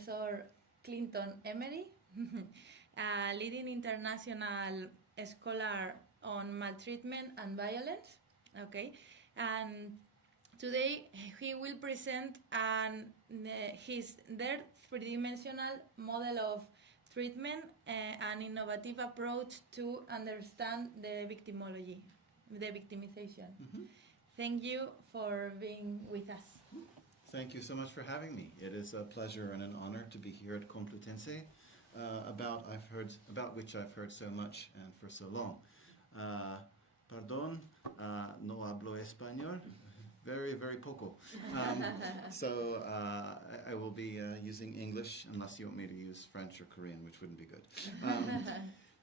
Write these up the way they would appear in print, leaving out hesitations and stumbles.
Professor Clifton Emery, a leading international scholar on maltreatment and violence. Okay, and today he will present their three-dimensional model of treatment, an innovative approach to understand the victimization. Mm-hmm. Thank you for being with us. Thank you so much for having me. It is a pleasure and an honor to be here at Complutense, about which I've heard so much and for so long. Pardon, no hablo español. Very, very poco. So I will be using English unless you want me to use French or Korean, which wouldn't be good.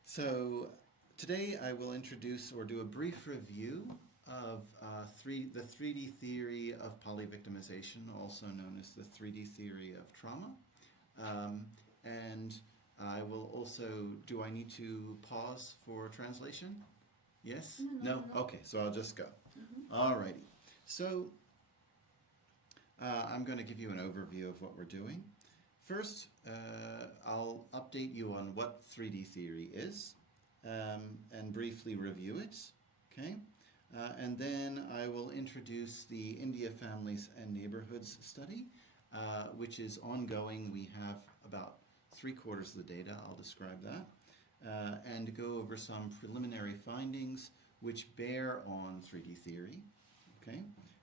So today I will introduce or do a brief review of the 3D theory of polivictimization, also known as the 3D theory of trauma. And I will also, do I need to pause for translation? Yes? No? Okay, so I'll just go. Alrighty. So, I'm going to give you an overview of what we're doing. First, I'll update you on what 3D theory is, and briefly review it, okay? And then I will introduce the India Families and Neighborhoods study, which is ongoing. We have about 3/4 of the data, I'll describe that, and go over some preliminary findings which bear on 3D theory. Okay,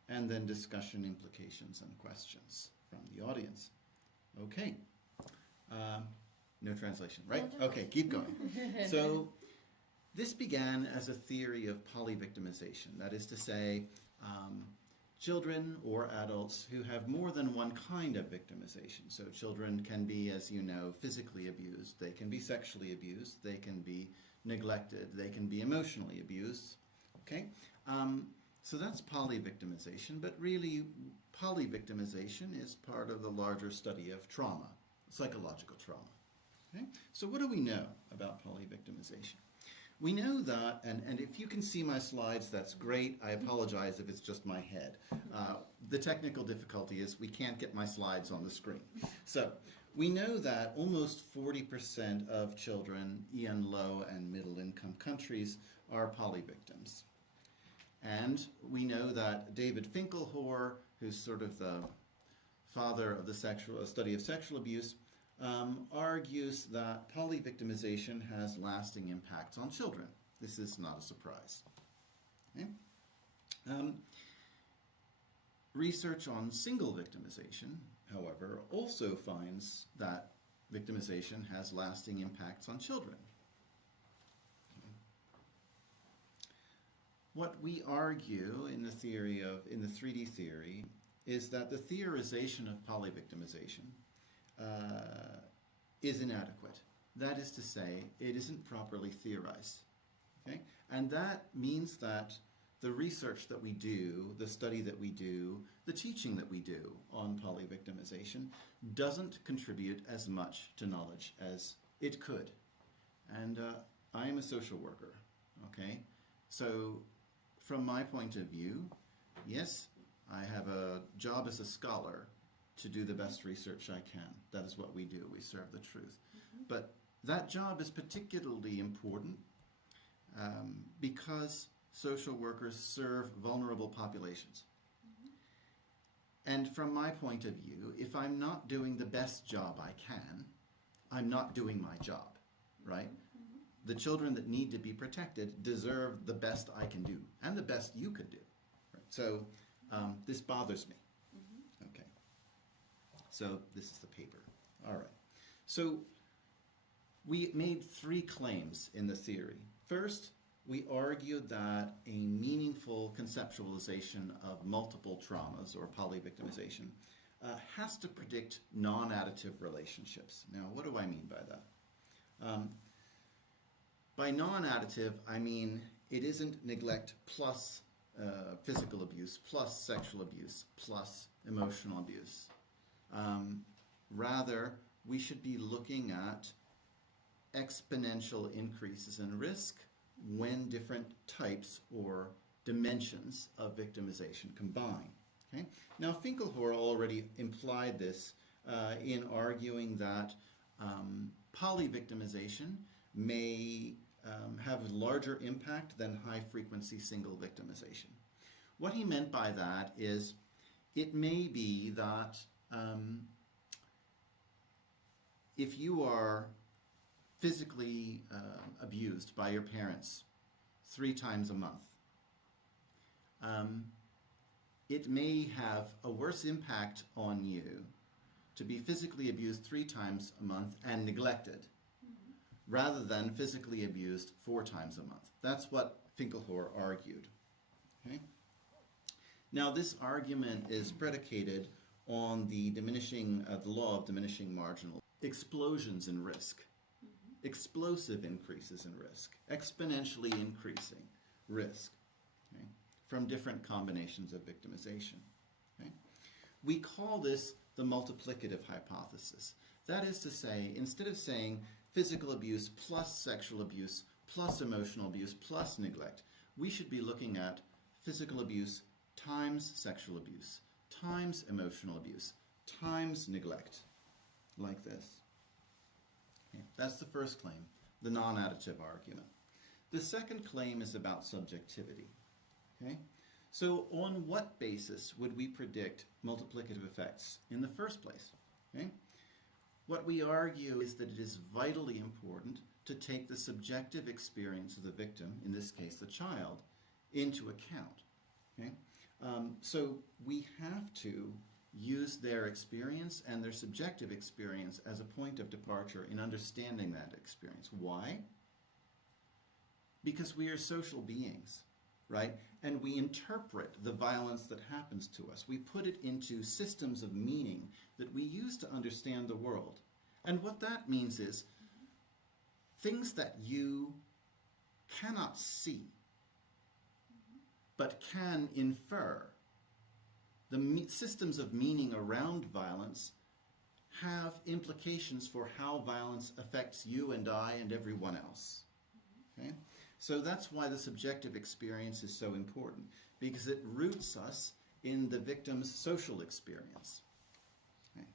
and then discussion, implications, and questions from the audience. Okay, no translation, right? Okay, keep going. So this began as a theory of polivictimization, that is to say, children or adults who have more than one kind of victimization. So children can be, as you know, physically abused, they can be sexually abused, they can be neglected, they can be emotionally abused, okay? So that's polivictimization, but really polivictimization is part of the larger study of trauma, psychological trauma. Okay? So what do we know about polivictimization? We know that, and if you can see my slides, that's great. I apologize if it's just my head. The technical difficulty is we can't get my slides on the screen. So we know that almost 40% of children in low and middle income countries are polyvictims. And we know that David Finkelhor, who's sort of the father of the study of sexual abuse, argues that polyvictimization has lasting impacts on children. This is not a surprise. Okay? Research on single victimization, however, also finds that victimization has lasting impacts on children. What we argue in the 3D theory is that the theorization of polyvictimization is inadequate. That is to say, it isn't properly theorized. Okay? And that means that the research that we do, the study that we do, the teaching that we do on polyvictimization doesn't contribute as much to knowledge as it could. And I am a social worker, okay? So from my point of view, yes, I have a job as a scholar to do the best research I can. That is what we do. We serve the truth. But that job is particularly important because social workers serve vulnerable populations. And from my point of view, if I'm not doing the best job I can, I'm not doing my job, right? The children that need to be protected deserve the best I can do and the best you could do. Right? So this bothers me. Okay. So this is the paper. All right. So we made 3 claims in the theory. First, we argued that a meaningful conceptualization of multiple traumas, or polyvictimization, has to predict non-additive relationships. Now, what do I mean by that? By non-additive, I mean it isn't neglect plus physical abuse, plus sexual abuse, plus emotional abuse. Rather, we should be looking at exponential increases in risk when different types or dimensions of victimization combine. Okay? Now, Finkelhor already implied this in arguing that polivictimization may have a larger impact than high-frequency single victimization. What he meant by that is it may be that if you are physically abused by your parents 3 times a month, it may have a worse impact on you to be physically abused 3 times a month and neglected, rather than physically abused 4 times a month. That's what Finkelhor argued. Okay? Now, this argument is predicated on the law of diminishing marginal explosions in risk, explosive increases in risk, exponentially increasing risk, okay, from different combinations of victimization. Okay? We call this the multiplicative hypothesis. That is to say, instead of saying physical abuse plus sexual abuse plus emotional abuse plus neglect, we should be looking at physical abuse times sexual abuse times emotional abuse times neglect, like this. Okay, that's the first claim, the non-additive argument. The second claim is about subjectivity. Okay? So on what basis would we predict multiplicative effects in the first place? Okay? What we argue is that it is vitally important to take the subjective experience of the victim, in this case the child, into account. Okay? So we have to use their experience and their subjective experience as a point of departure in understanding that experience. Why? Because we are social beings, right? And we interpret the violence that happens to us. We put it into systems of meaning that we use to understand the world. And what that means is things that you cannot see but can infer. The systems of meaning around violence have implications for how violence affects you and I and everyone else. Okay? So that's why the subjective experience is so important, because it roots us in the victim's social experience. Okay?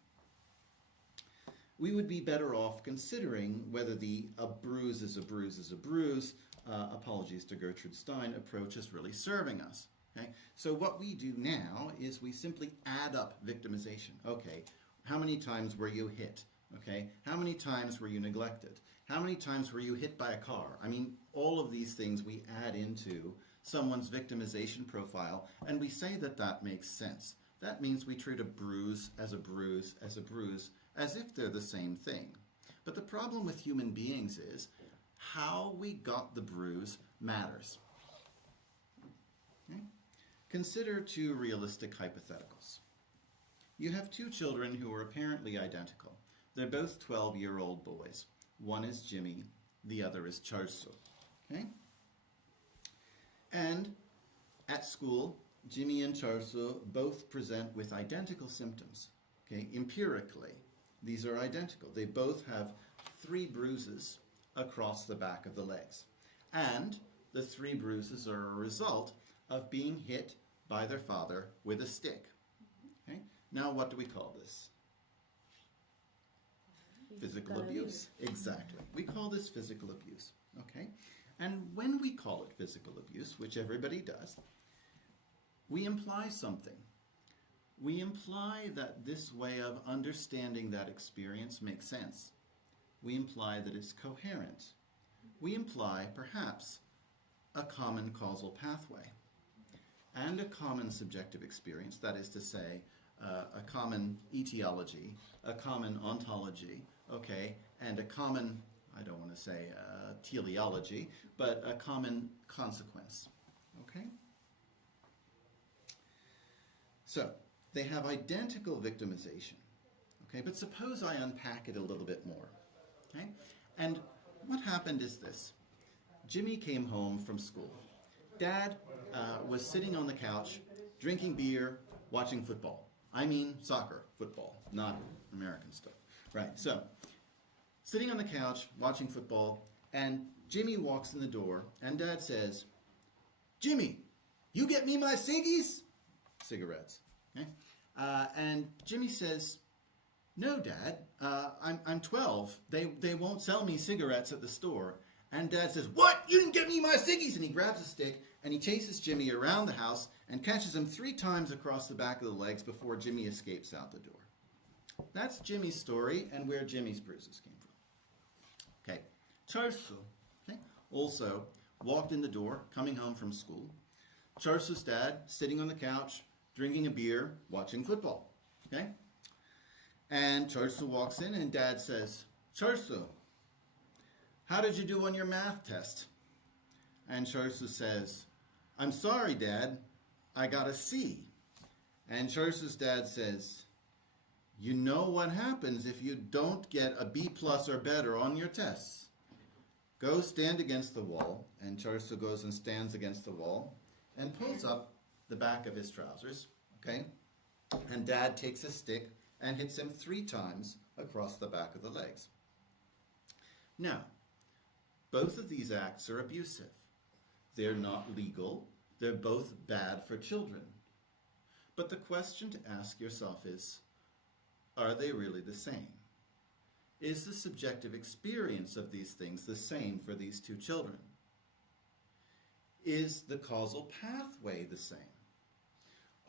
We would be better off considering whether a bruise is a bruise is a bruise, apologies to Gertrude Stein, approach is really serving us. Okay? So what we do now is we simply add up victimization. Okay, how many times were you hit? Okay, how many times were you neglected? How many times were you hit by a car? I mean, all of these things we add into someone's victimization profile, and we say that that makes sense. That means we treat a bruise as a bruise as a bruise, as if they're the same thing. But the problem with human beings is how we got the bruise matters. Okay? Consider 2 realistic hypotheticals. You have 2 children who are apparently identical. They're both 12-year-old boys. One is Jimmy, the other is Charsu. Okay? And at school, Jimmy and Charsu both present with identical symptoms. Okay? Empirically, these are identical. They both have 3 bruises across the back of the legs. And the 3 bruises are a result of being hit by their father with a stick. Okay? Now what do we call this? Physical abuse. Exactly. We call this physical abuse. Okay? And when we call it physical abuse, which everybody does, we imply something. We imply that this way of understanding that experience makes sense. We imply that it's coherent. We imply, perhaps, a common causal pathway and a common subjective experience, that is to say, a common etiology, a common ontology, okay, and a common, I don't want to say teleology, but a common consequence, okay? So, they have identical victimization, okay, but suppose I unpack it a little bit more, okay? And what happened is this. Jimmy came home from school. Dad was sitting on the couch, drinking beer, watching football. I mean soccer, football, not American stuff. Right, so, sitting on the couch, watching football, and Jimmy walks in the door, and Dad says, "Jimmy, you get me my ciggies?" Cigarettes. Okay? And Jimmy says, No, Dad, I'm 12. They won't sell me cigarettes at the store. And Dad says, what? You didn't get me my ciggies! And he grabs a stick and he chases Jimmy around the house and catches him 3 times across the back of the legs before Jimmy escapes out the door. That's Jimmy's story and where Jimmy's bruises came from. Okay, Charsu, okay, also walked in the door, coming home from school. Charsu's dad sitting on the couch, drinking a beer, watching football. Okay? And Charsu walks in and Dad says, Charsu, how did you do on your math test? And Charsu says, I'm sorry, Dad, I got a C. And Charsu's dad says, you know what happens if you don't get a B+ or better on your tests. Go stand against the wall. And Charsu goes and stands against the wall and pulls up the back of his trousers, okay? And Dad takes a stick and hits him 3 times across the back of the legs. Now, both of these acts are abusive. They're not legal. They're both bad for children. But the question to ask yourself is, are they really the same? Is the subjective experience of these things the same for these 2 children? Is the causal pathway the same?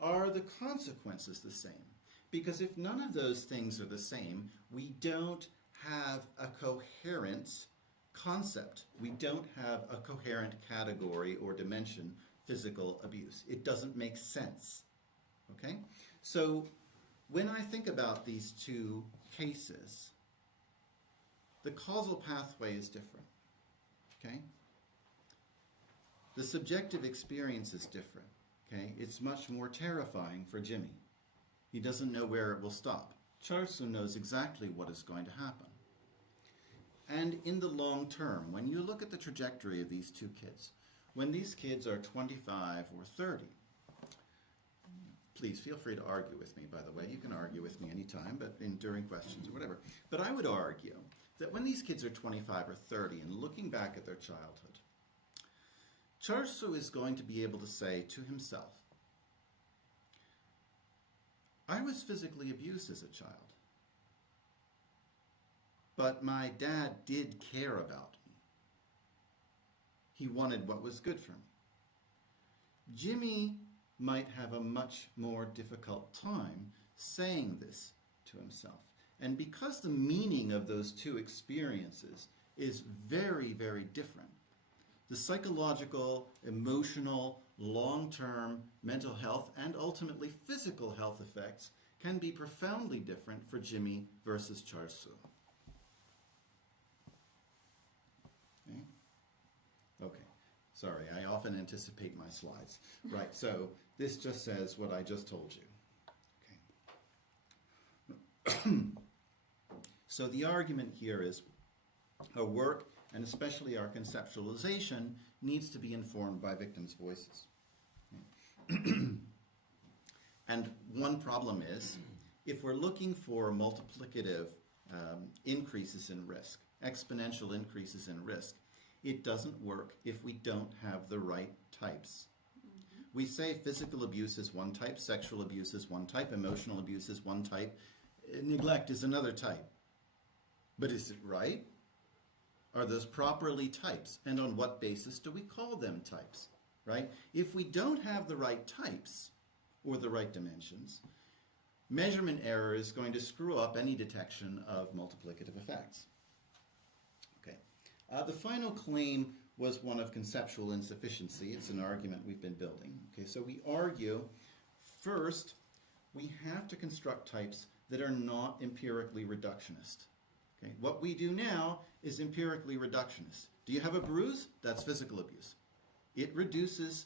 Are the consequences the same? Because if none of those things are the same, we don't have a coherent concept. We don't have a coherent category or dimension, physical abuse. It doesn't make sense. Okay? So when I think about these 2 cases, the causal pathway is different. Okay? The subjective experience is different. Okay? It's much more terrifying for Jimmy. He doesn't know where it will stop. Charsu knows exactly what is going to happen. And in the long term, when you look at the trajectory of these 2 kids, when these kids are 25 or 30, please feel free to argue with me, by the way. You can argue with me anytime, but during questions or whatever. But I would argue that when these kids are 25 or 30 and looking back at their childhood, Charsu is going to be able to say to himself, I was physically abused as a child, but my dad did care about me. He wanted what was good for me. Jimmy might have a much more difficult time saying this to himself. And because the meaning of those 2 experiences is very, very different, the psychological, emotional, long-term mental health, and ultimately physical health effects can be profoundly different for Jimmy versus Charsu. Okay? Okay. Sorry, I often anticipate my slides. Right, so this just says what I just told you. Okay. So the argument here is our work, and especially our conceptualization, needs to be informed by victims' voices. And one problem is, if we're looking for multiplicative increases in risk, exponential increases in risk, it doesn't work if we don't have the right types. We say physical abuse is one type, sexual abuse is one type, emotional abuse is one type, neglect is another type. But is it right? Are those properly types? And on what basis do we call them types? Right? If we don't have the right types or the right dimensions, measurement error is going to screw up any detection of multiplicative effects. Okay. The final claim was one of conceptual insufficiency. It's an argument we've been building. Okay, so we argue, first, we have to construct types that are not empirically reductionist. Okay, what we do now is empirically reductionist. Do you have a bruise? That's physical abuse. It reduces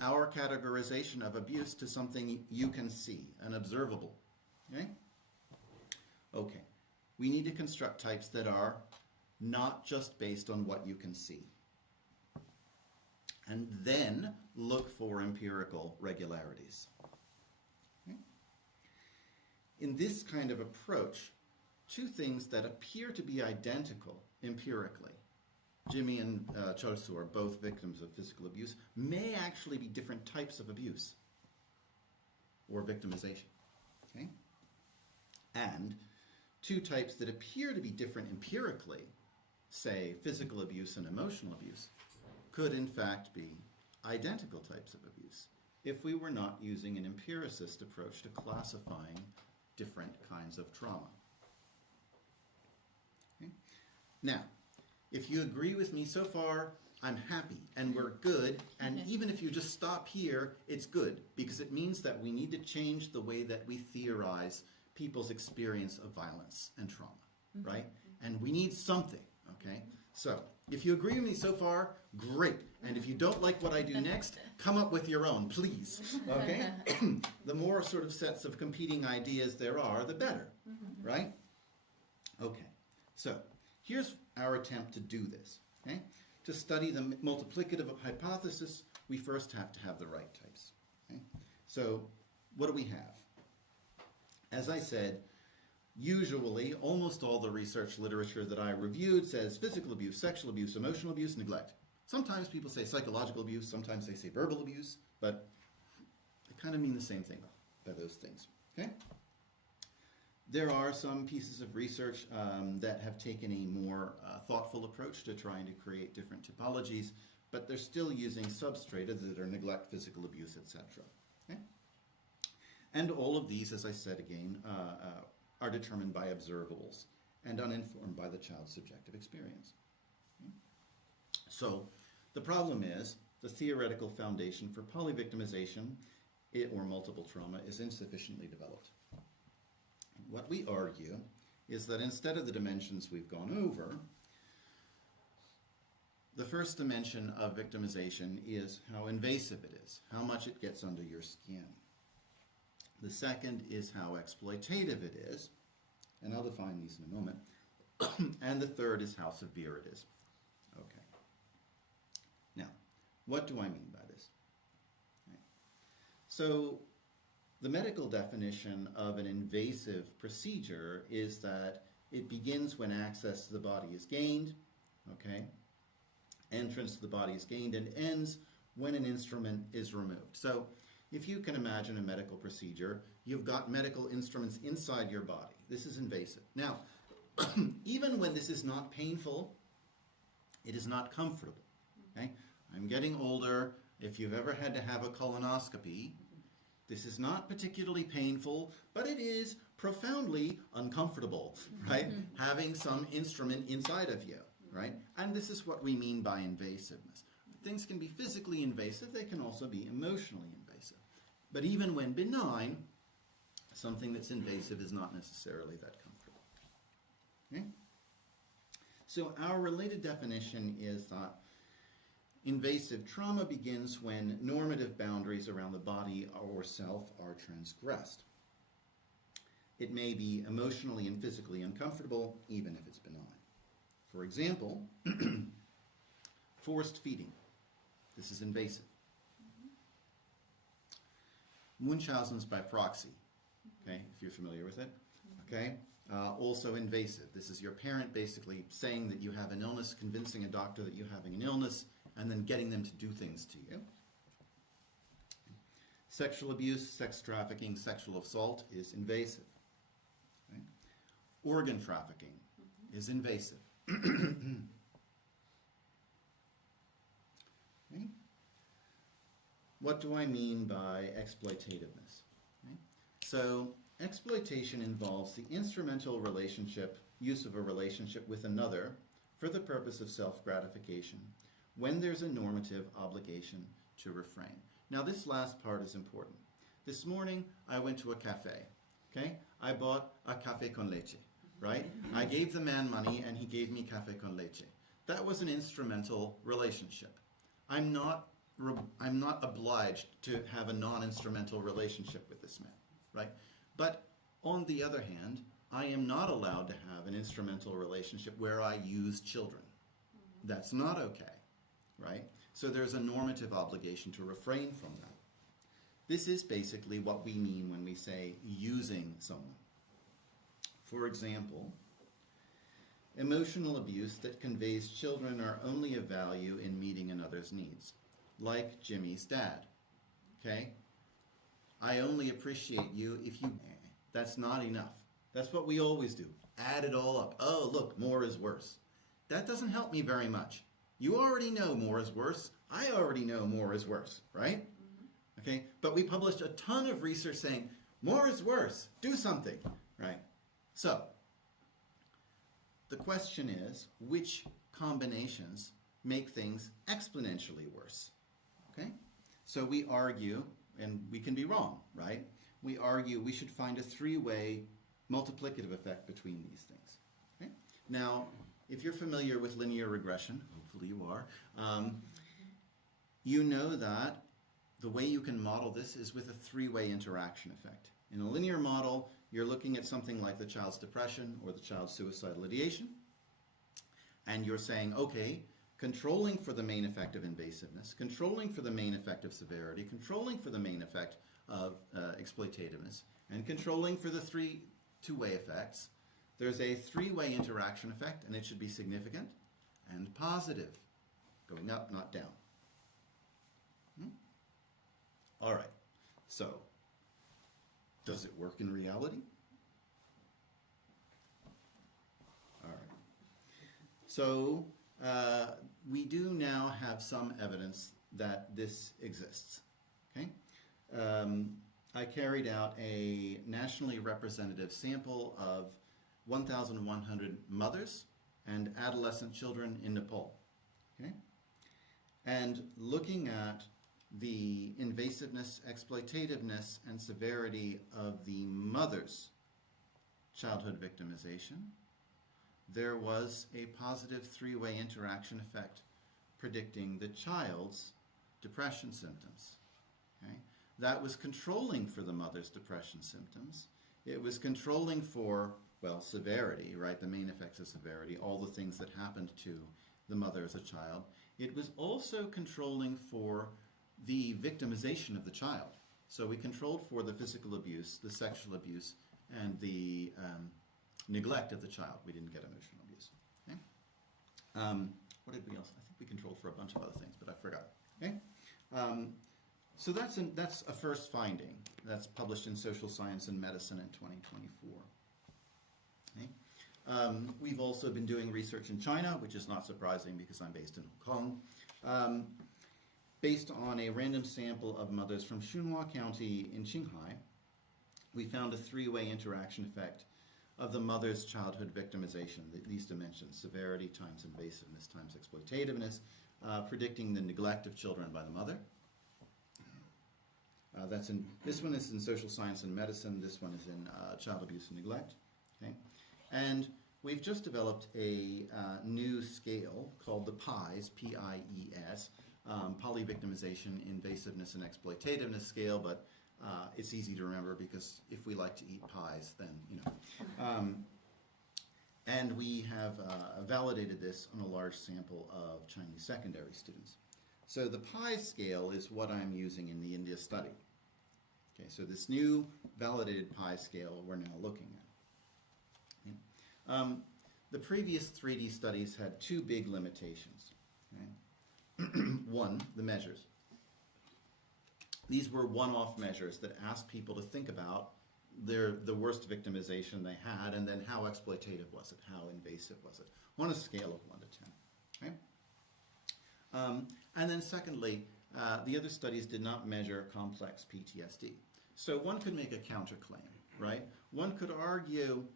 our categorization of abuse to something you can see, an observable. Okay? Okay. We need to construct types that are not just based on what you can see. And then look for empirical regularities. Okay? In this kind of approach, 2 things that appear to be identical empirically, Jimmy and Charsu are both victims of physical abuse, may actually be different types of abuse or victimization. Okay? And two types that appear to be different empirically, say physical abuse and emotional abuse, could in fact be identical types of abuse if we were not using an empiricist approach to classifying different kinds of trauma. Okay? Now, if you agree with me so far, I'm happy and we're good, and even if you just stop here, it's good, because it means that we need to change the way that we theorize people's experience of violence and trauma, right? And we need something, okay? So, if you agree with me so far, great. And if you don't like what I do next, come up with your own, please, okay? The more sort of sets of competing ideas there are, the better, right? Okay, so here's our attempt to do this, okay? To study the multiplicative hypothesis, we first have to have the right types, okay? So what do we have? As I said, usually, almost all the research literature that I reviewed says physical abuse, sexual abuse, emotional abuse, neglect. Sometimes people say psychological abuse, sometimes they say verbal abuse, but they kind of mean the same thing by those things, okay? There are some pieces of research that have taken a more thoughtful approach to trying to create different typologies, but they're still using substrata that are neglect, physical abuse, etc. Okay? And all of these, as I said again, are determined by observables and uninformed by the child's subjective experience. Okay? So the problem is the theoretical foundation for polivictimization or multiple trauma is insufficiently developed. What we argue is that instead of the dimensions we've gone over, the first dimension of victimization is how invasive it is, how much it gets under your skin. The second is how exploitative it is, and I'll define these in a moment. And the third is how severe it is. Okay. Now, what do I mean by this? Okay. So, the medical definition of an invasive procedure is that it begins when access to the body is gained, okay? Entrance to the body is gained, and ends when an instrument is removed. So if you can imagine a medical procedure, you've got medical instruments inside your body. This is invasive. Now, even when this is not painful, it is not comfortable, okay? I'm getting older. If you've ever had to have a colonoscopy, this is not particularly painful, but it is profoundly uncomfortable, right? Having some instrument inside of you, right? And this is what we mean by invasiveness. Things can be physically invasive, they can also be emotionally invasive. But even when benign, something that's invasive is not necessarily that comfortable. Okay? So our related definition is that invasive trauma begins when normative boundaries around the body or self are transgressed. It may be emotionally and physically uncomfortable, even if it's benign. For example, forced feeding. This is invasive. Munchausen's by proxy, okay, if you're familiar with it, okay? Also invasive. This is your parent basically saying that you have an illness, convincing a doctor that you're having an illness, and then getting them to do things to you. Sexual abuse, sex trafficking, sexual assault is invasive. Okay? Organ trafficking is invasive. Okay? What do I mean by exploitativeness? Okay? So exploitation involves the instrumental relationship, use of a relationship with another for the purpose of self-gratification, when there's a normative obligation to refrain. Now this last part is important. This morning I went to a cafe, okay? I bought a café con leche, right? I gave the man money and he gave me café con leche. That was an instrumental relationship. I'm not obliged to have a non-instrumental relationship with this man, right? But on the other hand, I am not allowed to have an instrumental relationship where I use children. That's not okay. Right? So there's a normative obligation to refrain from that. This is basically what we mean when we say using someone. For example, emotional abuse that conveys children are only of value in meeting another's needs, like Jimmy's dad. Okay? I only appreciate you if you... That's not enough. That's what we always do. add it all up. Oh, look, more is worse. That doesn't help me very much. You already know more is worse. I already know more is worse, right? Okay, but we published a ton of research saying more is worse. Do something, right? So the question is, which combinations make things exponentially worse? Okay, so we argue, and we can be wrong, right? We argue we should find a three-way multiplicative effect between these things. Okay? Now, if you're familiar with linear regression, hopefully you are, you know that the way you can model this is with a three-way interaction effect. In a linear model, you're looking at something like the child's depression or the child's suicidal ideation, and you're saying, okay, controlling for the main effect of invasiveness, controlling for the main effect of severity, controlling for the main effect of exploitativeness, and controlling for the two-way effects, there's a three-way interaction effect, and it should be significant and positive, going up, not down. All right, so does it work in reality? All right. So we do now have some evidence that this exists. Okay? I carried out a nationally representative sample of 1,100 mothers and adolescent children in Nepal. Okay? And looking at the invasiveness, exploitativeness, and severity of the mother's childhood victimization, there was a positive three-way interaction effect predicting the child's depression symptoms. Okay? That was controlling for the mother's depression symptoms. It was controlling for, well, severity, right? The main effects of severity, all the things that happened to the mother as a child. It was also controlling for the victimization of the child. So we controlled for the physical abuse, the sexual abuse, and the neglect of the child. We didn't get emotional abuse. Okay? What did we else? I think we controlled for a bunch of other things, but I forgot. Okay? So that's a first finding that's published in Social Science and Medicine in 2024. Okay? We've also been doing research in China, which is not surprising because I'm based in Hong Kong. Based on a random sample of mothers from Xinhua County in Qinghai, we found a three-way interaction effect of the mother's childhood victimization, these dimensions, severity times invasiveness times exploitativeness, predicting the neglect of children by the mother. This one is in Social Science and Medicine, this one is in Child Abuse and Neglect. Okay? And we've just developed a new scale called the PIES, P-I-E-S, polivictimization, invasiveness, and exploitativeness scale, but it's easy to remember because if we like to eat pies, then, you know. And we have validated this on a large sample of Chinese secondary students. So the PIES scale is what I'm using in the India study. Okay, so this new validated PIES scale we're now looking at. Okay. The previous 3D studies had two big limitations. Okay? One, the measures. These were one-off measures that asked people to think about the worst victimization they had, and then how exploitative was it, how invasive was it, on a scale of 1 to 10. Okay? And then secondly, the other studies did not measure complex PTSD. So one could make a counterclaim, right? One could argue,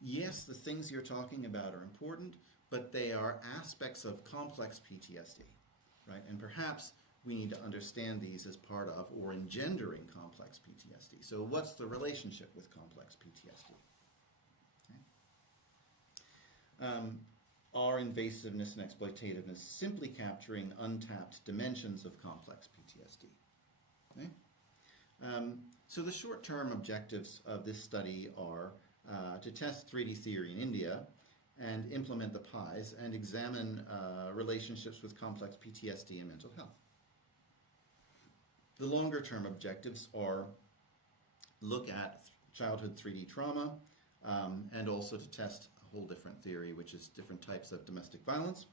yes, the things you're talking about are important, but they are aspects of complex PTSD, right? And perhaps we need to understand these as part of or engendering complex PTSD. So what's the relationship with complex PTSD? Okay. Are invasiveness and exploitativeness simply capturing untapped dimensions of complex PTSD? Okay. So the short-term objectives of this study are to test 3D theory in India and implement the PIES and examine relationships with complex PTSD and mental health. The longer-term objectives are look at childhood 3D trauma and also to test a whole different theory, which is different types of domestic violence,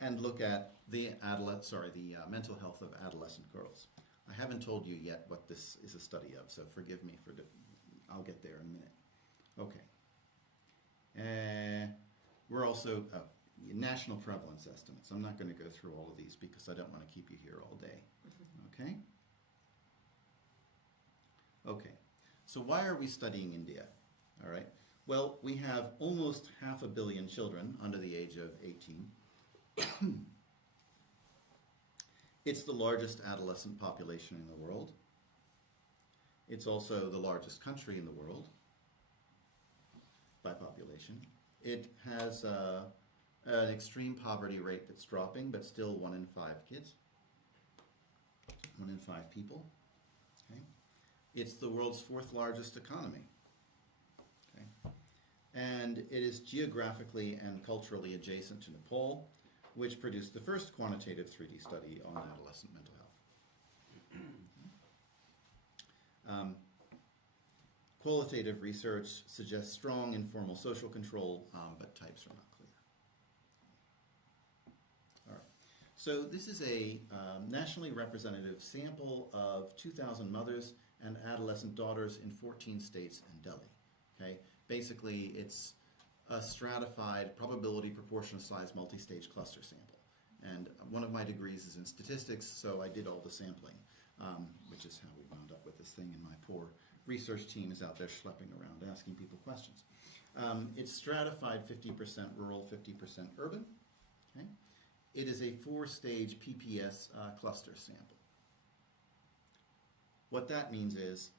and look at the mental health of adolescent girls. I haven't told you yet what this is a study of, so forgive me for I'll get there in a minute. Okay. We're also, national prevalence estimates. I'm not going to go through all of these because I don't want to keep you here all day. Okay? Okay. So why are we studying India? All right. Well, we have almost 500 million children under the age of 18. It's the largest adolescent population in the world. It's also the largest country in the world by population. It has an extreme poverty rate that's dropping, but still 1 in 5 kids, 1 in 5 people. Okay. It's the world's 4th largest economy. Okay. And it is geographically and culturally adjacent to Nepal, which produced the first quantitative 3D study on adolescent mental health. Qualitative research suggests strong informal social control, but types are not clear. All right. So this is a nationally representative sample of 2,000 mothers and adolescent daughters in 14 states and Delhi. Okay. Basically, it's a stratified probability proportional size multi-stage cluster sample. And one of my degrees is in statistics, so I did all the sampling, which is how we wound up with this thing, and my poor research team is out there schlepping around asking people questions. It's stratified 50% rural, 50% urban. Okay? It is a 4-stage PPS cluster sample. What that means is,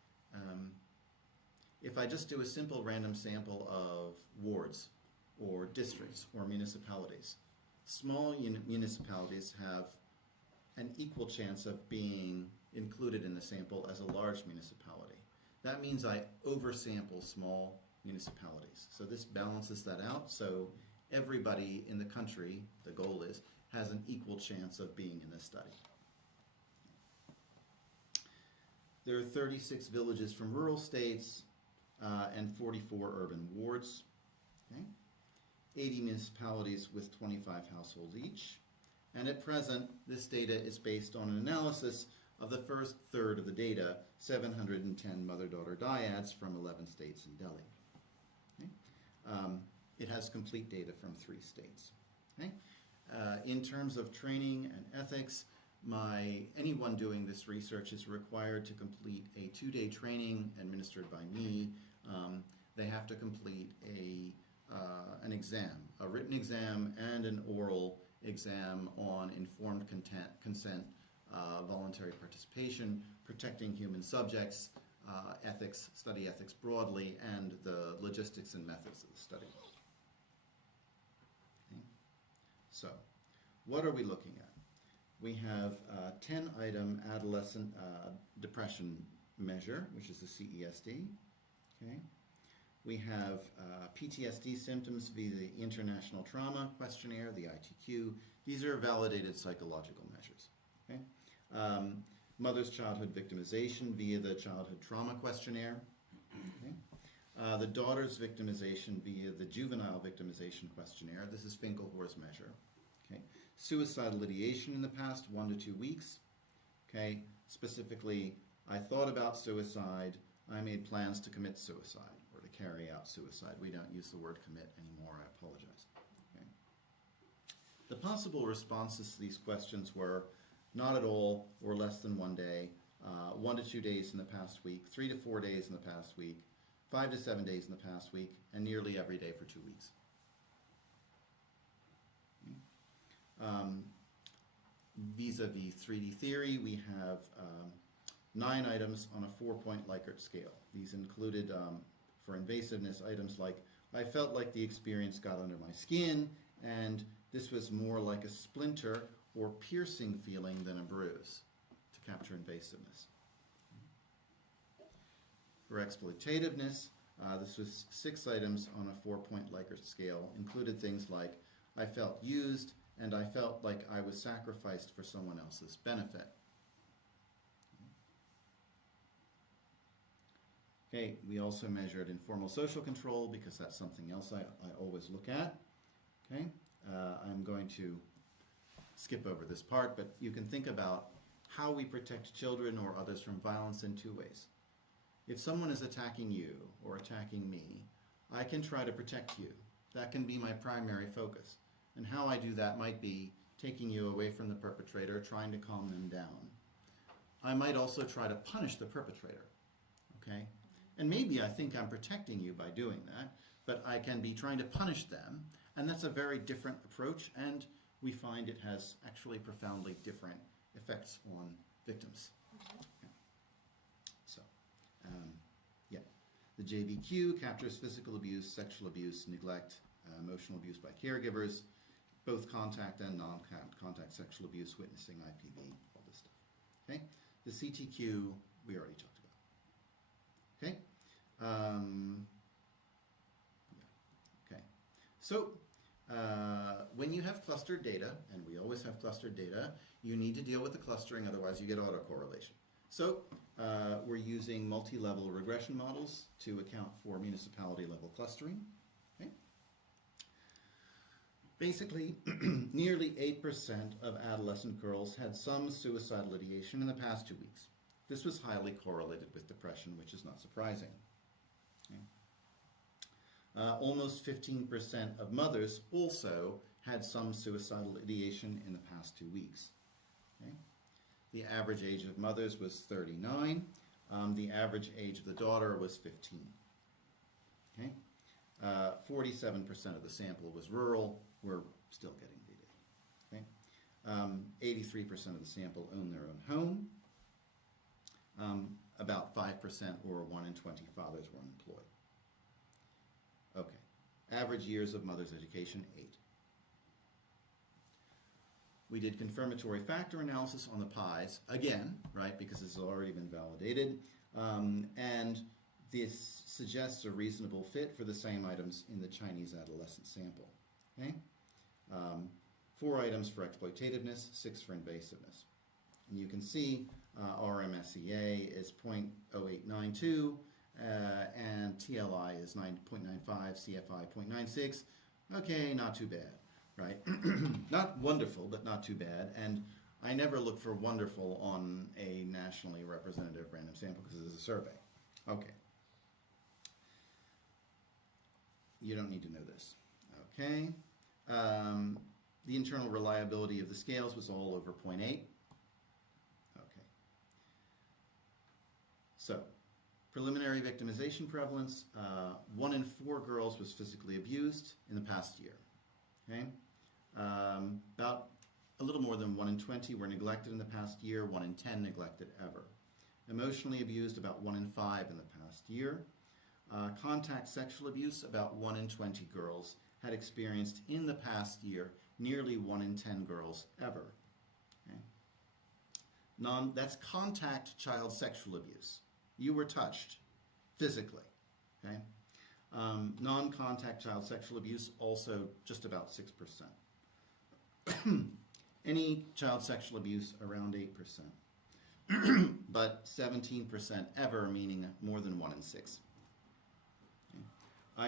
if I just do a simple random sample of wards or districts or municipalities, small municipalities have an equal chance of being included in the sample as a large municipality. That means I oversample small municipalities. So this balances that out, so everybody in the country, the goal is, has an equal chance of being in this study. There are 36 villages from rural states and 44 urban wards. Okay? 80 municipalities with 25 households each. And at present, this data is based on an analysis of the first third of the data, 710 mother-daughter dyads from 11 states and Delhi. Okay? It has complete data from 3 states. Okay? In terms of training and ethics, anyone doing this research is required to complete a 2-day training administered by me. They have to complete an exam, a written exam and an oral exam on informed consent, voluntary participation, protecting human subjects, ethics, study ethics broadly, and the logistics and methods of the study. Okay. So, what are we looking at? We have a 10-item adolescent depression measure, which is the CESD. Okay. We have PTSD symptoms via the International Trauma Questionnaire, the ITQ. These are validated psychological measures. Okay. Mother's childhood victimization via the Childhood Trauma Questionnaire. Okay. The daughter's victimization via the Juvenile Victimization Questionnaire. This is Finkelhor's measure. Okay. Suicidal ideation in the past 1 to 2 weeks. Okay. Specifically, I thought about suicide. I made plans to commit suicide or to carry out suicide. We don't use the word commit anymore. I apologize. Okay. The possible responses to these questions were not at all or less than 1 day, 1 to 2 days in the past week, 3 to 4 days in the past week, 5 to 7 days in the past week, and nearly every day for 2 weeks. Vis-a-vis 3D theory, we have 9 items on a 4-point Likert scale. These included, for invasiveness, items like, I felt like the experience got under my skin, and this was more like a splinter or piercing feeling than a bruise, to capture invasiveness. For exploitativeness, this was 6 items on a 4-point Likert scale, included things like, I felt used, and I felt like I was sacrificed for someone else's benefit. Okay, we also measured informal social control because that's something else I always look at. Okay, I'm going to skip over this part, but you can think about how we protect children or others from violence in 2 ways. If someone is attacking you or attacking me, I can try to protect you. That can be my primary focus. And how I do that might be taking you away from the perpetrator, trying to calm them down. I might also try to punish the perpetrator, okay? And maybe I think I'm protecting you by doing that, but I can be trying to punish them, and that's a very different approach, and we find it has actually profoundly different effects on victims. Okay. So, yeah. The JVQ captures physical abuse, sexual abuse, neglect, emotional abuse by caregivers, both contact and non-contact sexual abuse, witnessing IPV, all this stuff. Okay? The CTQ, we already talked about. Okay? Yeah. Okay. So, when you have clustered data, and we always have clustered data, you need to deal with the clustering, otherwise you get autocorrelation. So, we're using multi-level regression models to account for municipality-level clustering. Okay? Basically, nearly 8% of adolescent girls had some suicidal ideation in the past 2 weeks. This was highly correlated with depression, which is not surprising. Okay. Almost 15% of mothers also had some suicidal ideation in the past 2 weeks. Okay. The average age of mothers was 39. The average age of the daughter was 15. Okay. 47% of the sample was rural. We're still getting data. Okay. 83% of the sample owned their own home. About 5% or 1 in 20 fathers were unemployed. Okay. Average years of mother's education, 8. We did confirmatory factor analysis on the pies, again, right, because this has already been validated. And this suggests a reasonable fit for the same items in the Chinese adolescent sample. Okay? 4 items for exploitativeness, 6 for invasiveness. And you can see RMSEA is 0.0892, and TLI is 9.95, CFI 0.96. Okay, not too bad, right? Not wonderful, but not too bad. And I never look for wonderful on a nationally representative random sample because it's a survey. Okay. You don't need to know this. Okay. The internal reliability of the scales was all over 0.8. Okay. So, preliminary victimization prevalence, 1 in 4 girls was physically abused in the past year. Okay. About a little more than 1 in 20 were neglected in the past year, 1 in 10 neglected ever. Emotionally abused, about 1 in 5 in the past year. Contact sexual abuse, about 1 in 20 girls had experienced in the past year, nearly 1 in 10 girls ever. Okay. That's contact child sexual abuse. You were touched physically. Okay. Non-contact child sexual abuse, also just about 6%. Any child sexual abuse, around 8%. But 17% ever, meaning more than 1 in 6. Okay.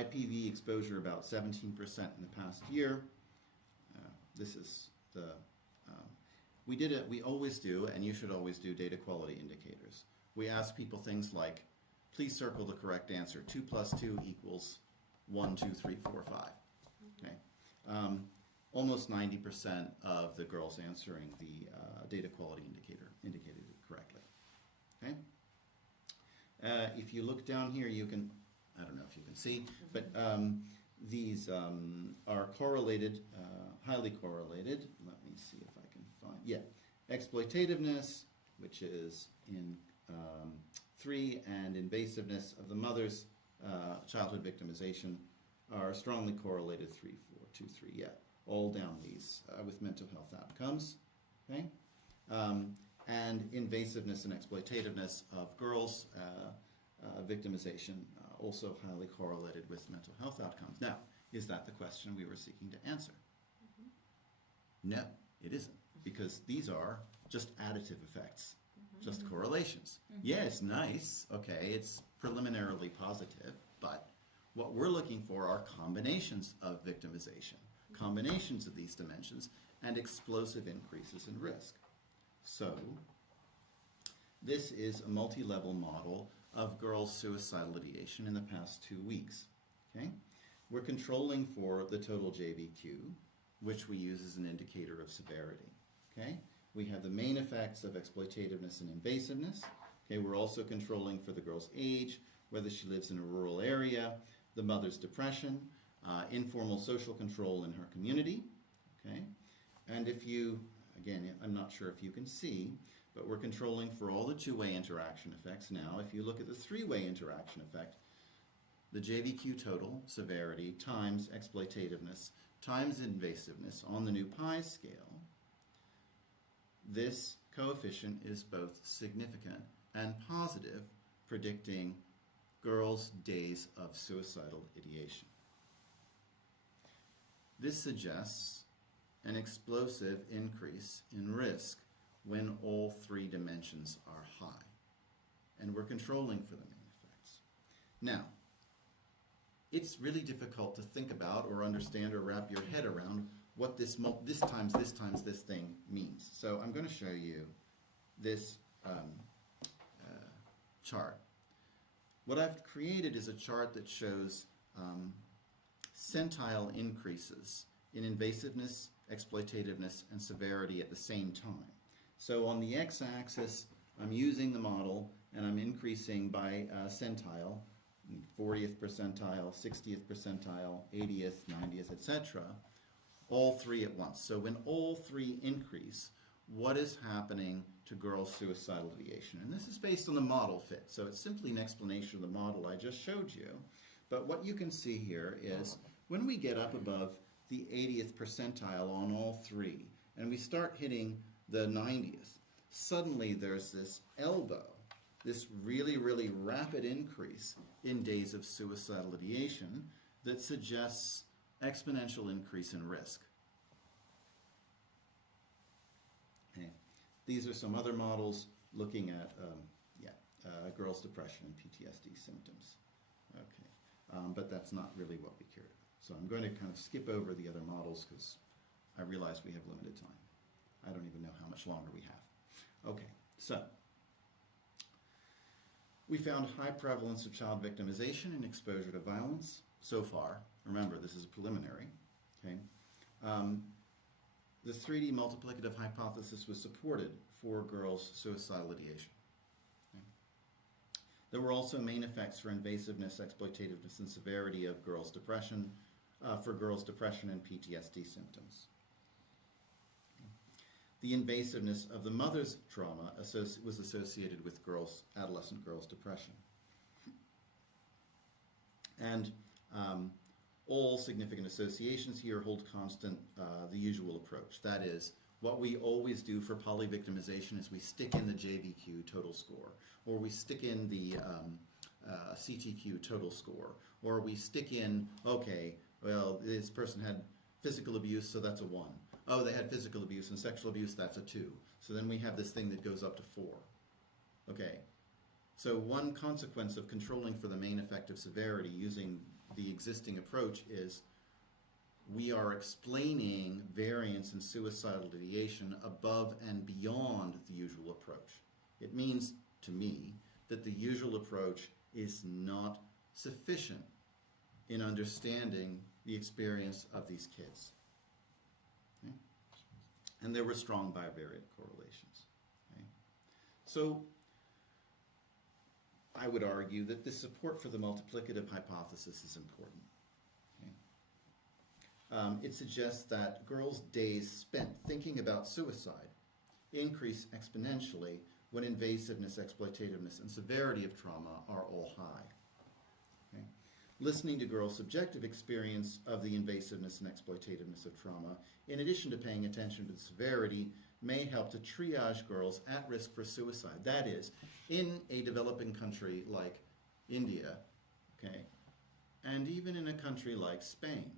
IPV exposure, about 17% in the past year. This is the, we always do, and you should always do, data quality indicators. We ask people things like, please circle the correct answer. 2 plus 2 equals 1, 2, 3, 4, 5. Okay. Almost 90% of the girls answering the data quality indicator indicated it correctly. Okay. If you look down here, you can, I don't know if you can see, but these are correlated, highly correlated. Let me see if I can find, yeah. Exploitativeness, which is in 3, and invasiveness of the mother's childhood victimization are strongly correlated, 3, 4, 2, 3, yeah. All down these with mental health outcomes. Okay. And invasiveness and exploitativeness of girls' victimization also highly correlated with mental health outcomes. Now, is that the question we were seeking to answer? No, it isn't, because these are just additive effects, just correlations. Yeah, it's nice, okay, it's preliminarily positive, but what we're looking for are combinations of victimization, combinations of these dimensions, and explosive increases in risk. So, this is a multi-level model of girls' suicidal ideation in the past 2 weeks. Okay? We're controlling for the total JVQ, which we use as an indicator of severity. Okay? We have the main effects of exploitativeness and invasiveness. Okay? We're also controlling for the girl's age, whether she lives in a rural area, the mother's depression, informal social control in her community. Okay? And if you, again, I'm not sure if you can see, but we're controlling for all the two-way interaction effects. Now, if you look at the three-way interaction effect, the JVQ total, severity, times exploitativeness, times invasiveness on the new pi scale, this coefficient is both significant and positive, predicting girls' days of suicidal ideation. This suggests an explosive increase in risk when all three dimensions are high. And we're controlling for the main effects. Now, it's really difficult to think about or understand or wrap your head around what this times this thing means. So I'm going to show you this chart. What I've created is a chart that shows centile increases in invasiveness, exploitativeness, and severity at the same time. So on the x-axis, I'm using the model, and I'm increasing by centile, 40th percentile, 60th percentile, 80th, 90th, etc., all three at once. So when all three increase, what is happening to girls' suicidal ideation? And this is based on the model fit, so it's simply an explanation of the model I just showed you. But what you can see here is when we get up above the 80th percentile on all three, and we start hitting the 90th, suddenly there's this elbow, this really, really rapid increase in days of suicidal ideation that suggests exponential increase in risk. Okay. These are some other models looking at girls' depression and PTSD symptoms. Okay. But that's not really what we care about. So I'm going to kind of skip over the other models because I realize we have limited time. I don't even know how much longer we have. Okay, so we found high prevalence of child victimization and exposure to violence so far. Remember, this is a preliminary. Okay, the 3D multiplicative hypothesis was supported for girls' suicidal ideation. Okay. There were also main effects for invasiveness, exploitativeness, and severity of girls' depression, for girls' depression and PTSD symptoms. The invasiveness of the mother's trauma was associated with adolescent girls' depression. And all significant associations here hold constant the usual approach. That is, what we always do for polivictimization is we stick in the JVQ total score, or we stick in the CTQ total score, or we stick in, okay, well, this person had physical abuse, so that's a 1. Oh, they had physical abuse and sexual abuse, that's a 2. So then we have this thing that goes up to 4. Okay, so one consequence of controlling for the main effect of severity using the existing approach is we are explaining variance in suicidal ideation above and beyond the usual approach. It means, to me, that the usual approach is not sufficient in understanding the experience of these kids. Okay? And there were strong bivariate correlations. Okay? So I would argue that the support for the multiplicative hypothesis is important. Okay? It suggests that girls' days spent thinking about suicide increase exponentially when invasiveness, exploitativeness, and severity of trauma are all high. Okay? Listening to girls' subjective experience of the invasiveness and exploitativeness of trauma, in addition to paying attention to the severity, may help to triage girls at risk for suicide. That is, in a developing country like India, okay, and even in a country like Spain,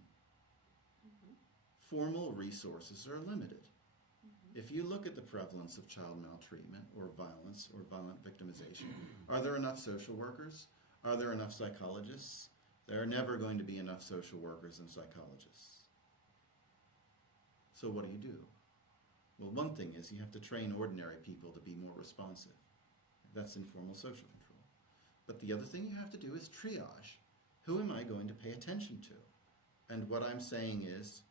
formal resources are limited. If you look at the prevalence of child maltreatment or violence or violent victimization, are there enough social workers? Are there enough psychologists? There are never going to be enough social workers and psychologists. So what do? Well, one thing is you have to train ordinary people to be more responsive. That's informal social control. But the other thing you have to do is triage. who am I going to pay attention to? And what I'm saying is,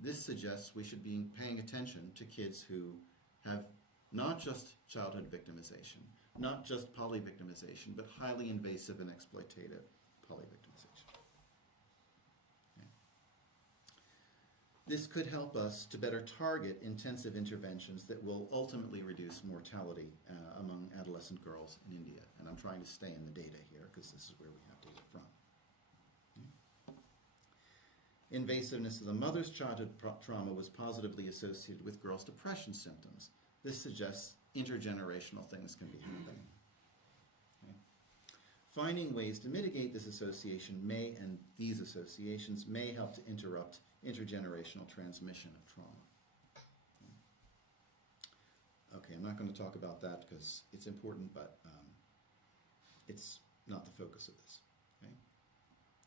this suggests we should be paying attention to kids who have not just childhood victimization, not just polyvictimization, but highly invasive and exploitative polyvictimization. Okay. This could help us to better target intensive interventions that will ultimately reduce mortality among adolescent girls in India. And I'm trying to stay in the data here because this is where we have to get from. Invasiveness of the mother's childhood trauma was positively associated with girls' depression symptoms. This suggests intergenerational things can be happening. Okay. Finding ways to mitigate this association and these associations may help to interrupt intergenerational transmission of trauma. Okay, I'm not going to talk about that because it's important, but it's not the focus of this. Okay?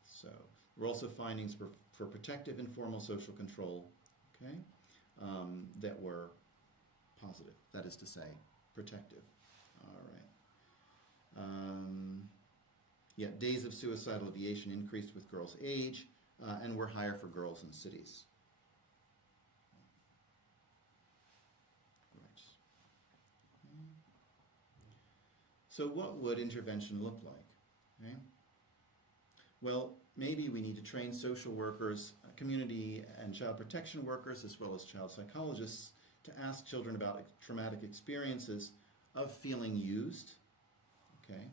So, there were also findings for protective informal social control, okay, that were positive. That is to say, protective. All right. Yeah, days of suicidal ideation increased with girls' age and were higher for girls in cities. Right. So what would intervention look like? Okay? Well, maybe we need to train social workers, community and child protection workers, as well as child psychologists, to ask children about traumatic experiences of feeling used, okay,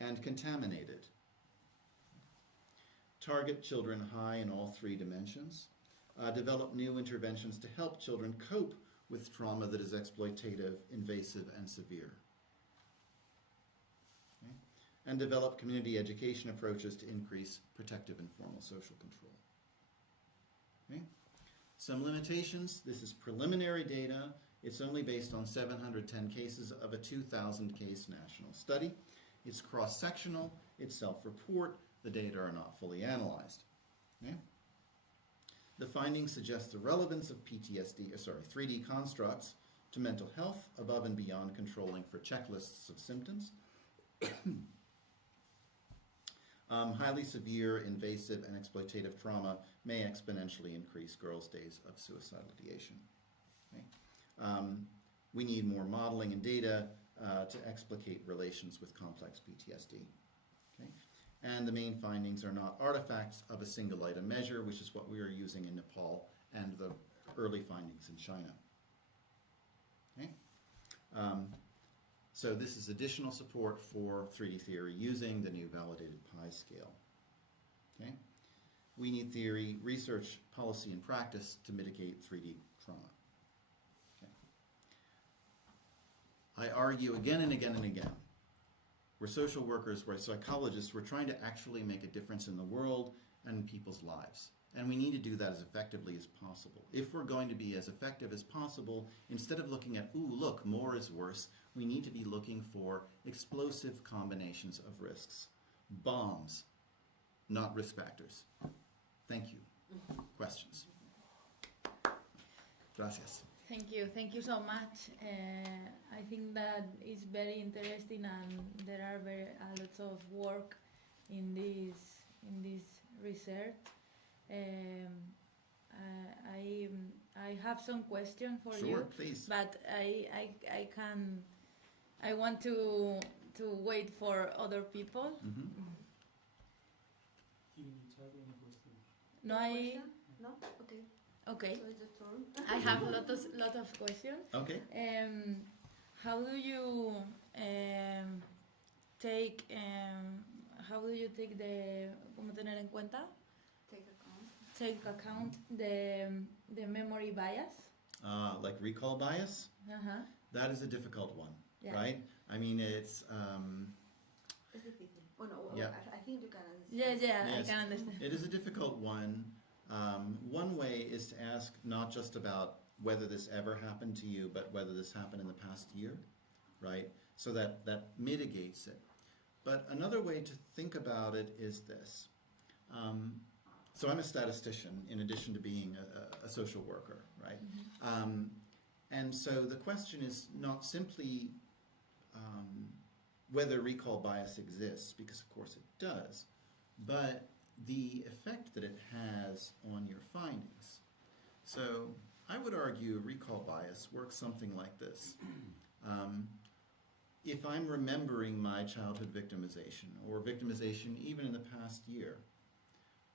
and contaminated. Target children high in all three dimensions. Develop new interventions to help children cope with trauma that is exploitative, invasive, and severe. Okay? And develop community education approaches to increase protective informal social control. Okay? Some limitations. This is preliminary data. It's only based on 710 cases of a 2,000 case national study. It's cross-sectional. It's self-report. The data are not fully analyzed. Okay? The findings suggest the relevance of 3D constructs to mental health above and beyond controlling for checklists of symptoms. Highly severe, invasive, and exploitative trauma may exponentially increase girls' days of suicidal ideation. Okay? We need more modeling and data to explicate relations with complex PTSD. Okay? And the main findings are not artifacts of a single item measure, which is what we are using in Nepal, and the early findings in China. Okay? So this is additional support for 3D theory using the new validated pi scale. Okay? We need theory, research, policy, and practice to mitigate 3D trauma. Okay? I argue again and again and again. We're social workers, we're psychologists, we're trying to actually make a difference in the world and in people's lives. And we need to do that as effectively as possible. If we're going to be as effective as possible, instead of looking at, ooh, look, more is worse, we need to be looking for explosive combinations of risks. Bombs, not risk factors. Thank you. Questions? Gracias. Thank you so much. I think that it's very interesting, and there are lots of work in this research. I have some questions for you. Sure, please. But I want to wait for other people. Mm-hmm. No, No? Okay. Okay. So it's a turn. I have lot of questions. Okay. How do you take the ¿cómo tener en cuenta? Take account the memory bias. Like recall bias? Uh-huh. That is a difficult one, Yeah. right? I mean, it's... It's difícil. Oh, no, Yeah. I think you can understand. Yeah, Yes. I can understand. It is a difficult one. One way is to ask not just about whether this ever happened to you, but whether this happened in the past year, right? So that mitigates it. But another way to think about it is this. So I'm a statistician in addition to being a social worker, right? Mm-hmm. And so the question is not simply whether recall bias exists, because of course it does, but the effect that it has on your findings. So I would argue recall bias works something like this. If I'm remembering my childhood victimization or victimization even in the past year,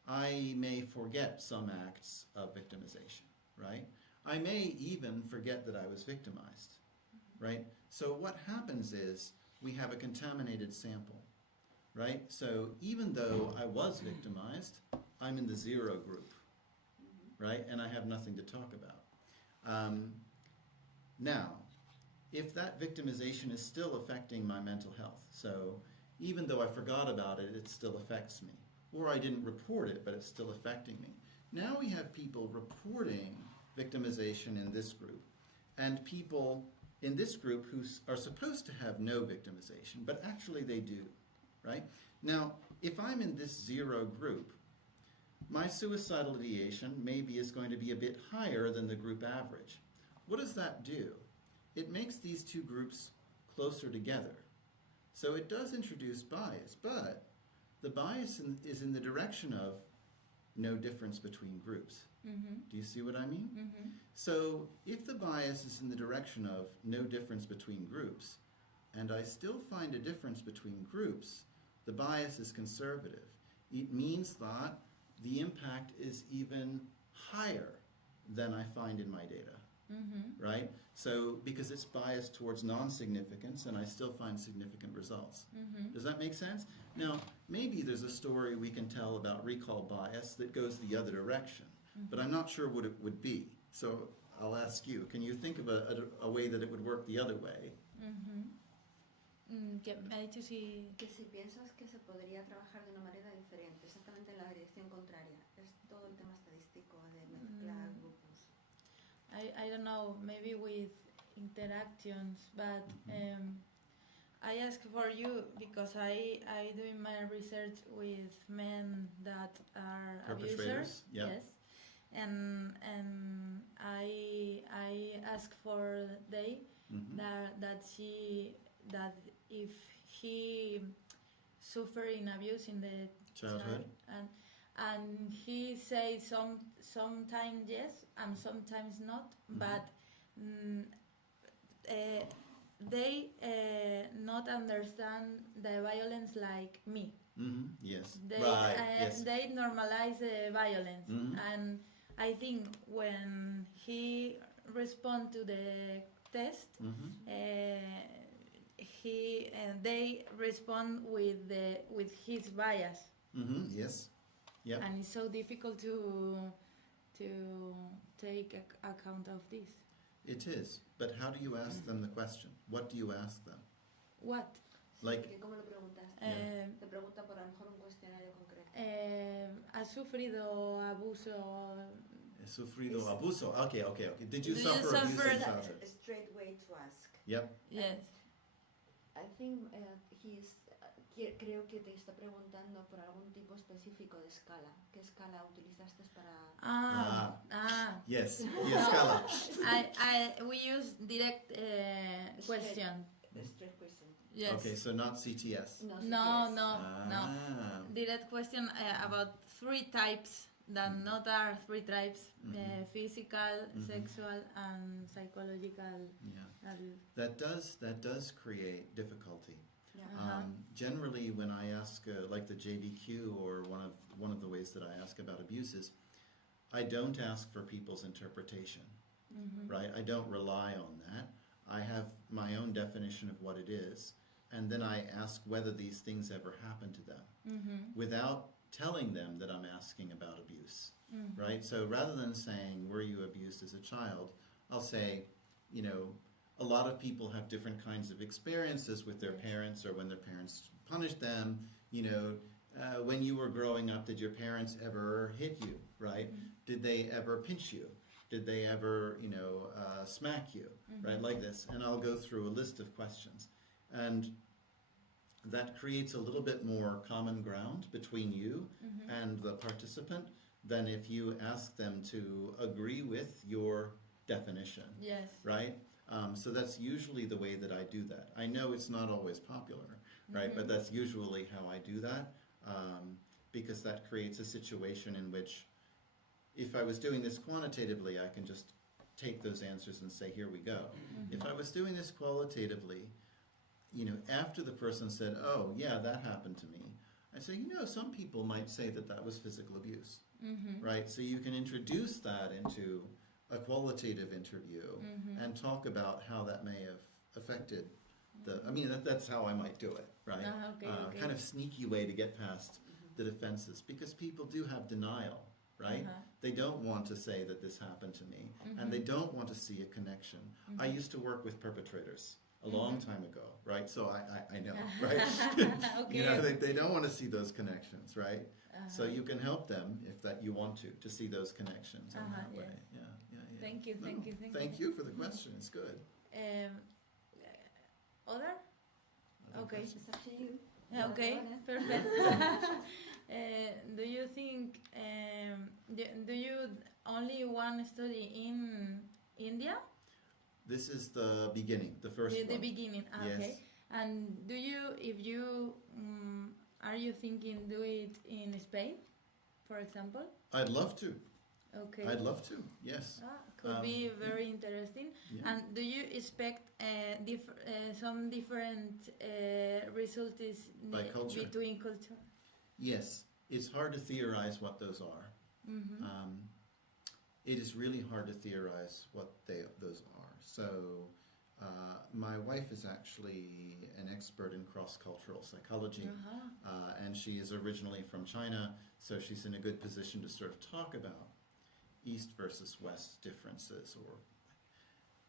I may forget some acts of victimization, right? I may even forget that I was victimized, right? So what happens is we have a contaminated sample, right? So even though I was victimized, I'm in the 0 group, right? And I have nothing to talk about. Now, if that victimization is still affecting my mental health, so even though I forgot about it, it still affects me, or I didn't report it, but it's still affecting me. Now we have people reporting victimization in this group, and people in this group who are supposed to have no victimization, but actually they do, right? Now, if I'm in this 0 group, my suicidal ideation maybe is going to be a bit higher than the group average. What does that do? It makes these two groups closer together. So it does introduce bias, but the bias is in the direction of no difference between groups. Do you see what I mean? So if the bias is in the direction of no difference between groups, and I still find a difference between groups, the bias is conservative. It means that the impact is even higher than I find in my data, right? So because it's biased towards non-significance, and I still find significant results. Does that make sense? Now, maybe there's a story we can tell about recall bias that goes the other direction, but I'm not sure what it would be. So I'll ask you, can you think of a way that it would work the other way? Que me ha dicho si... Que si piensas que se podría trabajar de una manera diferente, exactamente en la dirección contraria. Es todo el tema estadístico de mezclar grupos. I don't know, maybe with interactions, but I ask for you because I doing my research with men that are abusers. Yeah. Yes, and I ask for they that if he suffering abuse in the Childhood. and he says sometimes yes and sometimes not, but they not understand the violence like me. Yes. They, right. Yes. They normalize the violence, and I think when he respond to the test, they respond with his bias. Yes. Yeah. And it's so difficult to take account of this. It is. But how do you ask them the question? What do you ask them? What? Like. ¿Cómo lo preguntas? Te pregunta por a lo mejor un cuestionario concreto. ¿Has sufrido abuso? He sufrido abuso. Okay. Did you Do suffer you abuse suffer in That's childhood? a straight way to ask. Yep. Yes. I think creo que te está preguntando por algún tipo específico de escala. ¿Qué escala utilizaste para...? Yes. Escala. We use direct question. Straight question. Yes. Okay, so not CTS. No. Direct question about 3 types that not are 3 types: physical, sexual, and psychological. Yeah. That does create difficulty. Yeah. Generally, when I ask, like the JDQ, or one of the ways that I ask about abuses, I don't ask for people's interpretation, right? I don't rely on that. I have my own definition of what it is, and then I ask whether these things ever happen to them, without telling them that I'm asking about abuse, right? So rather than saying, were you abused as a child, I'll say, a lot of people have different kinds of experiences with their parents, or when their parents punished them. When you were growing up, did your parents ever hit you, right? Did they ever pinch you? Did they ever, smack you, right? Like this. And I'll go through a list of questions. And that creates a little bit more common ground between you and the participant than if you ask them to agree with your definition. Yes. Right? So that's usually the way that I do that. I know it's not always popular, right? But that's usually how I do that. because that creates a situation in which if I was doing this quantitatively, I can just take those answers and say, here we go. If I was doing this qualitatively, after the person said, oh, yeah, that happened to me, I say, some people might say that that was physical abuse, right? So you can introduce that into a qualitative interview and talk about how that may have affected that's how I might do it, right? Okay. Kind of sneaky way to get past the defenses, because people do have denial, right? They don't want to say that this happened to me, and they don't want to see a connection. I used to work with perpetrators a long time ago, right? So I know, right? They don't want to see those connections, right? So you can help them if that you want to see those connections in that way. Yeah. Thank you. Thank you for the question. It's good. Other okay. Questions? It's up to you. Okay, perfect. Do you think, do you only want to study in India? This is the beginning, the first one. The beginning, okay. Yes. And do you, if you, are you thinking do it in Spain, for example? I'd love to. Okay. I'd love to, yes. Could be very interesting. Yeah. And do you expect some different results By culture? between culture? Yes, it's hard to theorize what those are. It is really hard to theorize what those are. So my wife is actually an expert in cross-cultural psychology, and she is originally from China, so she's in a good position to sort of talk about East versus West differences.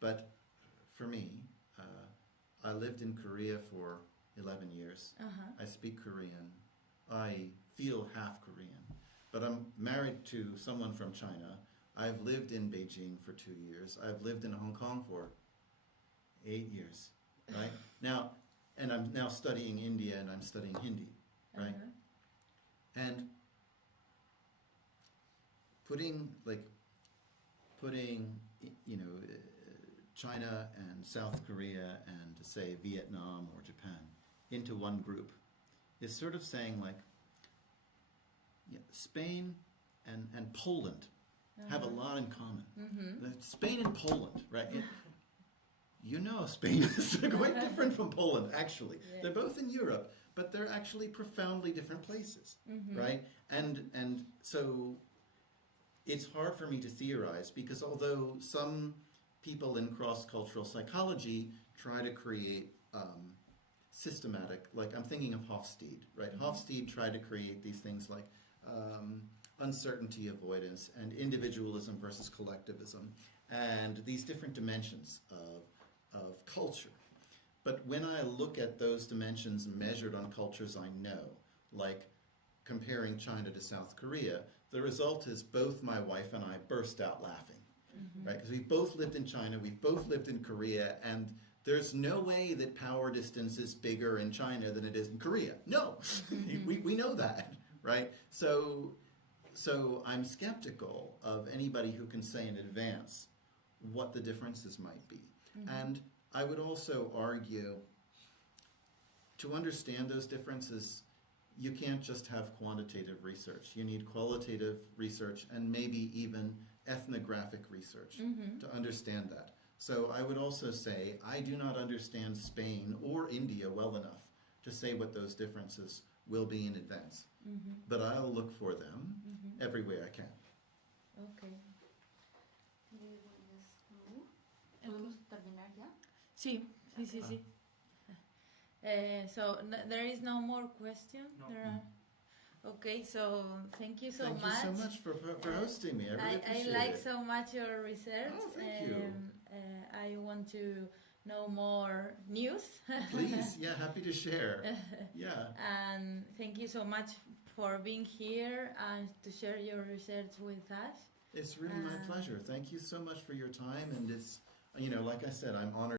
But for me, I lived in Korea for 11 years. I speak Korean. I feel half Korean, but I'm married to someone from China. I've lived in Beijing for 2 years. I've lived in Hong Kong for 8 years, right? Now, and I'm now studying India, and I'm studying Hindi, right? And putting China and South Korea and say Vietnam or Japan into one group is sort of saying Spain and Poland have a lot in common. Spain and Poland, right? Spain is quite different from Poland, actually. Yeah. They're both in Europe, but they're actually profoundly different places, right? And so it's hard for me to theorize, because although some people in cross-cultural psychology try to create systematic, like I'm thinking of Hofstede, right? Hofstede tried to create these things like uncertainty avoidance and individualism versus collectivism, and these different dimensions of culture. But when I look at those dimensions measured on cultures I know, like comparing China to South Korea, the result is both my wife and I burst out laughing, right? Because we've both lived in China, we've both lived in Korea, and there's no way that power distance is bigger in China than it is in Korea. No, we know that, right? So I'm skeptical of anybody who can say in advance what the differences might be. And I would also argue, to understand those differences, you can't just have quantitative research. You need qualitative research and maybe even ethnographic research to understand that. So I would also say I do not understand Spain or India well enough to say what those differences will be in advance. But I'll look for them every way I can. Okay. ¿Podemos terminar ya? Sí. So there is no more question? No. There are. Okay, so thank you so Thank much. you so much for hosting me. I really appreciate I like it. so much your research. Oh, thank you. I want to know more news. Please, yeah, happy to share. Yeah. And thank you so much for being here and to share your research with us. It's really my pleasure. Thank you so much for your time, and it's, like I said, I'm honored